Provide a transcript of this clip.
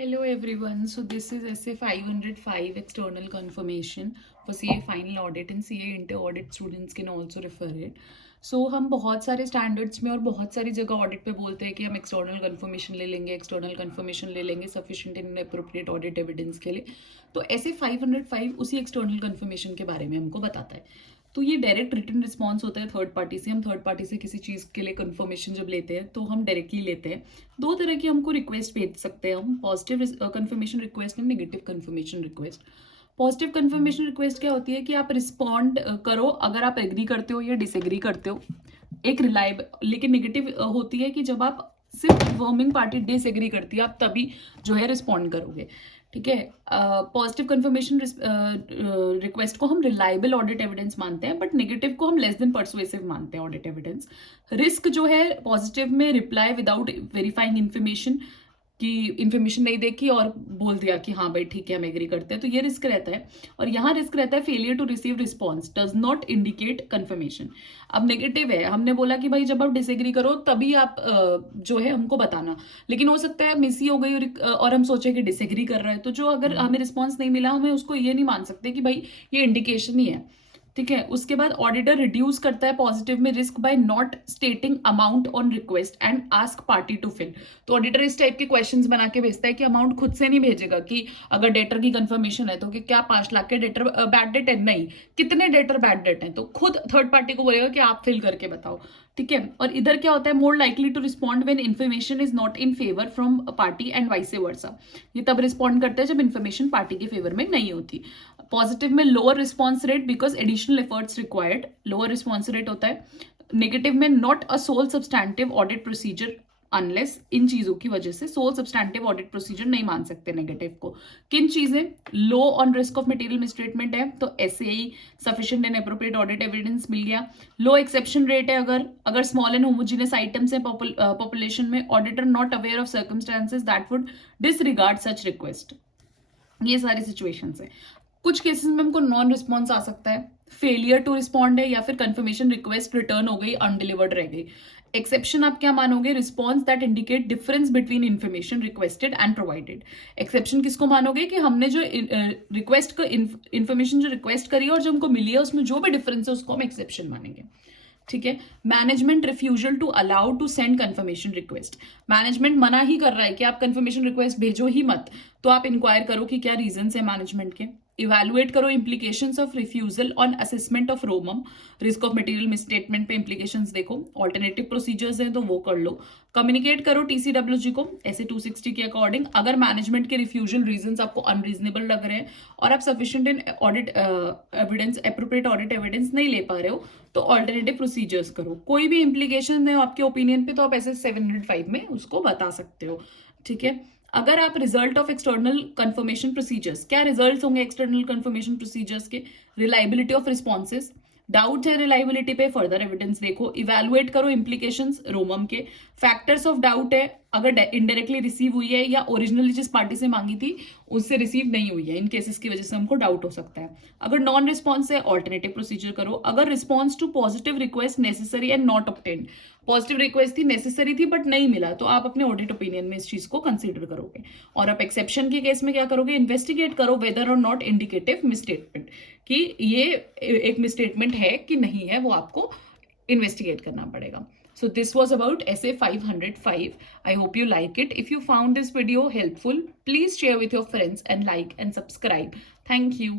Hello everyone. So this is SA 505 external confirmation for CA final audit and CA inter audit students can also refer it. So हम बहुत सारे standards में और बहुत सारी जगह ऑडिट पे बोलते हैं कि हम एक्सटर्नल कंफर्मेशन ले लेंगे sufficient and appropriate audit evidence के लिए. तो ऐसे 505 उसी एक्सटर्नल कंफर्मेशन के बारे में हमको बताता है. तो ये डायरेक्ट रिटन रिस्पॉन्स होता है थर्ड पार्टी से. हम थर्ड पार्टी से किसी चीज़ के लिए कंफर्मेशन जब लेते हैं तो हम डायरेक्टली लेते हैं. दो तरह की हमको रिक्वेस्ट भेज सकते हैं हम, positive confirmation request and negative confirmation request. Positive confirmation request क्या होती है कि आप रिस्पॉन्ड करो अगर आप एग्री करते हो या डिसएग्री करते हो, एक रिलायबल. लेकिन नेगेटिव होती है कि जब आप सिर्फ वर्मिंग पार्टी डिसएग्री करती है आप तभी जो है रिस्पॉन्ड करोगे. ठीक है. पॉजिटिव कंफर्मेशन रिक्वेस्ट को हम रिलायबल ऑडिट एविडेंस मानते हैं, बट नेगेटिव को हम लेस देन परसुएसिव मानते हैं ऑडिट एविडेंस. रिस्क जो है पॉजिटिव में रिप्लाई विदाउट वेरीफाइंग इन्फॉर्मेशन, कि इन्फॉर्मेशन नहीं देखी और बोल दिया कि हाँ भाई ठीक है हम एग्री करते हैं, तो ये रिस्क रहता है. और यहाँ रिस्क रहता है failure to receive response does not indicate confirmation. अब नेगेटिव है, हमने बोला कि भाई जब आप डिसएग्री करो तभी आप जो है हमको बताना, लेकिन हो सकता है मिस ही हो गई और हम सोचे कि डिसएग्री कर रहा है, तो जो अगर हमें रिस्पॉन्स नहीं मिला हमें उसको ये नहीं मान सकते कि भाई ये इंडिकेशन ही है. ठीक है. उसके बाद ऑडिटर रिड्यूस करता है पॉजिटिव में risk by not stating amount on request and ask party to fill. तो ऑडिटर इस टाइप के क्वेश्चंस बना के भेजता है कि अमाउंट खुद से नहीं भेजेगा कि अगर डेटर की कंफर्मेशन है तो कि क्या 5 लाख के डेटर बैड डेट है, नहीं, कितने डेटर बैड डेट है तो खुद थर्ड पार्टी को बोलेगा कि आप फिल करके बताओ. ठीक है. और इधर क्या होता है, more likely to respond when information is not in favour from party and vice versa. ये तब रिस्पॉन्ड करते हैं जब इन्फॉर्मेशन पार्टी के फेवर में नहीं होती. पॉजिटिव में lower response rate because additional efforts required, lower response rate होता है. नेगेटिव में not a sole substantive audit procedure unless, इन चीजों की वजह से सोल सब्सटैंटिव ऑडिट प्रोसीजर नहीं मान सकते नेगेटिव को. किन चीजें, low on risk of material mistreatment है तो SAE sufficient and appropriate audit evidence मिल गया. लो एक्सेप्शन रेट है अगर स्मॉल एंड होमोजीनियस आइटम्स है पॉपुलेशन में, auditor not aware of circumstances that would disregard such request. ये सारी सिचुएशंस है. कुछ केसेस में हमको नॉन रिस्पॉन्स आ सकता है, फेलियर टू रिस्पॉन्ड है या फिर कंफर्मेशन रिक्वेस्ट रिटर्न हो गई, अनडिलीवर्ड रह गई. एक्सेप्शन आप क्या मानोगे, response that indicate difference between information requested and provided. Exception किसको मानोगे कि हमने जो रिक्वेस्ट का इन्फॉर्मेशन जो रिक्वेस्ट करी है और जो हमको मिली है उसमें जो भी डिफरेंस है उसको हम एक्सेप्शन मानेंगे. ठीक है. Management refusal to allow to send confirmation request. Management मना ही कर रहा है कि आप कंफर्मेशन रिक्वेस्ट भेजो ही मत, तो आप इंक्वायर करो कि क्या रीजंस है मैनेजमेंट के. इवेलुएट करो implications of refusal on assessment of रोमम, risk of material misstatement पे इम्प्लीकेशंस देखो. ऑल्टरनेटिव प्रोसीजर्स हैं तो वो कर लो. कम्युनिकेट करो टीसीडब्ल्यूजी को ऐसे 260 के अकॉर्डिंग अगर मैनेजमेंट के रिफ्यूजल रीजंस आपको अनरीजनेबल लग रहे हैं और आप सफिशिएंट इन audit evidence appropriate audit evidence नहीं ले पा रहे हो तो ऑल्टरनेटिव प्रोसीजर्स करो. कोई भी इम्प्लीकेशन है आपके ओपिनियन पे तो आप ऐसे 705 में उसको बता सकते हो. ठीक है. अगर आप result of external confirmation procedures, क्या रिजल्ट्स होंगे एक्सटर्नल कंफर्मेशन प्रोसीजर्स के, रिलायबिलिटी ऑफ रिस्पॉन्सेज, डाउट है रिलायबिलिटी पे फर्दर एविडेंस देखो. इवेलुएट करो इम्प्लीकेशंस रोमम के. फैक्टर्स ऑफ डाउट है अगर इनडायरेक्टली रिसीव हुई है या ओरिजिनली जिस पार्टी से मांगी थी उससे रिसीव नहीं हुई है, इन केसेस की वजह से हमको डाउट हो सकता है. अगर नॉन रिस्पॉन्स है ऑल्टरनेटिव प्रोसीजर करो. अगर response to positive request necessary and not obtained, positive request थी नेसेसरी थी बट नहीं मिला तो आप अपने ऑडिट ओपिनियन में इस चीज को कंसीडर करोगे. और आप एक्सेप्शन के केस में क्या करोगे, इन्वेस्टिगेट करो वेदर और नॉट इंडिकेटिव मिसस्टेटमेंट, कि ये एक मिसस्टेटमेंट है कि नहीं है, वो आपको इन्वेस्टिगेट करना पड़ेगा. So this was about SA 505. I hope you like it. If you found this video helpful, please share with your friends and like and subscribe. Thank you.